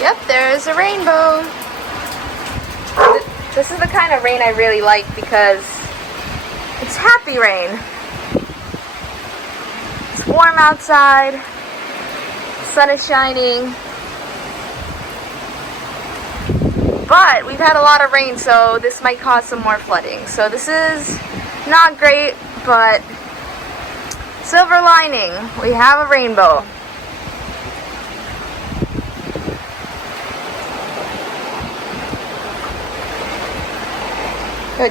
Yep, there's a rainbow. This is the kind of rain I really like because it's happy rain. It's warm outside. The sun is shining. But we've had a lot of rain, so this might cause some more flooding. So this is not great, but silver lining, we have a rainbow.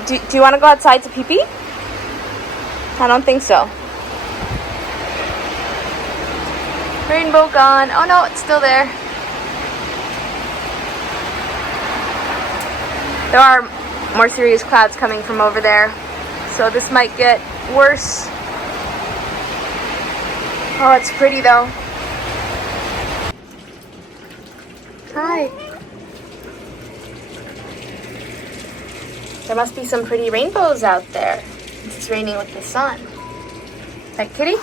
Do you want to go outside to pee-pee? I don't think so. Rainbow gone. Oh no, it's still there. There are more serious clouds coming from over there, so this might get worse. Oh, it's pretty though. Hi. There must be some pretty rainbows out there. It's raining with the sun. Right, kitty?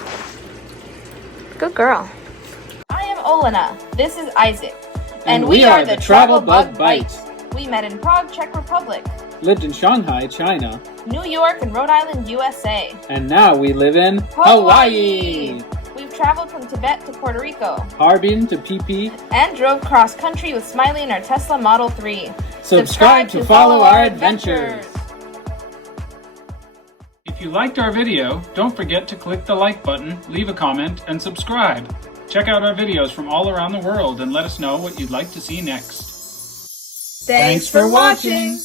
Good girl. I am Olena. This is Isaac. And we are the Travel Bug Bite. We met in Prague, Czech Republic. Lived in Shanghai, China. New York and Rhode Island, USA. And now we live in Hawaii. We've traveled from Tibet to Puerto Rico. Harbin to Phi. And drove cross country with Smiley in our Tesla Model 3. Subscribe to follow our adventures. If you liked our video, don't forget to click the like button, leave a comment, and subscribe. Check out our videos from all around the world and let us know what you'd like to see next. Thanks for watching!